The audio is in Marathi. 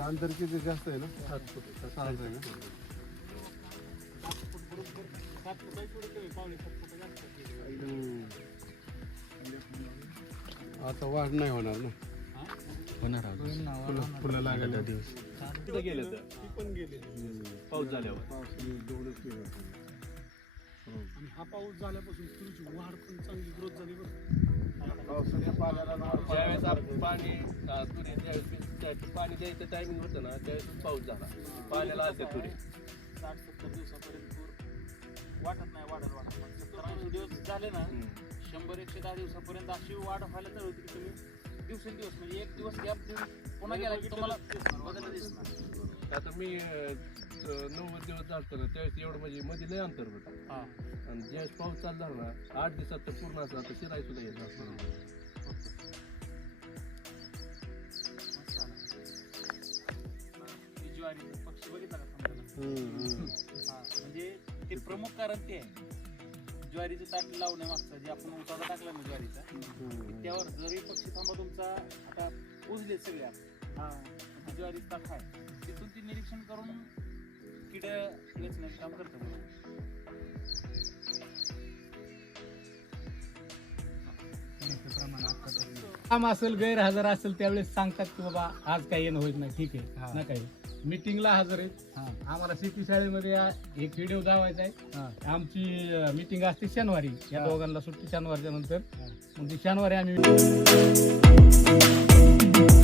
अंतर किती जास्त आहे ना? सात फूट. सात आहे ना? हम्म. आता वाढ नाही होणार ना? होणार फुलं फुलं लागायला दिवस. तिथं गेले तर. पाऊस झाल्यावर. आणि हा पाऊस झाल्यापासून तुरीची वाढ पण चांगली ग्रोथ झाली बरं. ज्यावेळेस आपण पाणी अं, तुरी ज्यावेळेस त्या- पाणी द्यायचं टायमिंग होतं ना त्यावेळेस पाऊस झाला. पाण्याला असते तुरी. साठ सत्तर दिवसापर्यंत पूर वाटत नाही वाढत वाढत. पण सत्तर ऐंशी दिवस झाले ना शंभर एकशे दहा दिवसापर्यंत अशी वाढ व्हायला चालू होती की तुम्ही दिवसेंदिवस म्हणजे एक दिवस गॅप देऊन पुन्हा गेला की तुम्हाला बदल दिसणार आता मी अं, नव्वद दिवस झालतो ना त्यावेळेस एवढं म्हणजे मध्ये लय अंतर होतं. हा. आणि ज्यावेळेस पाऊस चालू झाला ना आठ दिवसात तर पूर्ण असं आता शिराय सुद्धा येत असं हा म्हणजे ते प्रमुख कारण ते आहे. ज्वारीचं ताट लावण्या मागचं जे आपण उतारा टाकला ना ज्वारीचा त्यावर जरी पक्षी थांबा तुमचा आता उजले सगळ्या हा. ती ताट आहे. तिथून ती निरीक्षण करून किड वेचण्याचं काम करतं काम असेल गैरहजर असेल त्यावेळेस सांगतात की बाबा आज काही येणं होत नाही. ठीक आहे. ना काही मिटिंगला हजर आहेत. आम्हाला शेती शाळेमध्ये एक व्हिडिओ दावायचा आहे. आमची मिटिंग असते शनिवारी. या दोघांना सुट्टी शनिवारच्या नंतर. ती शनिवारी आम्ही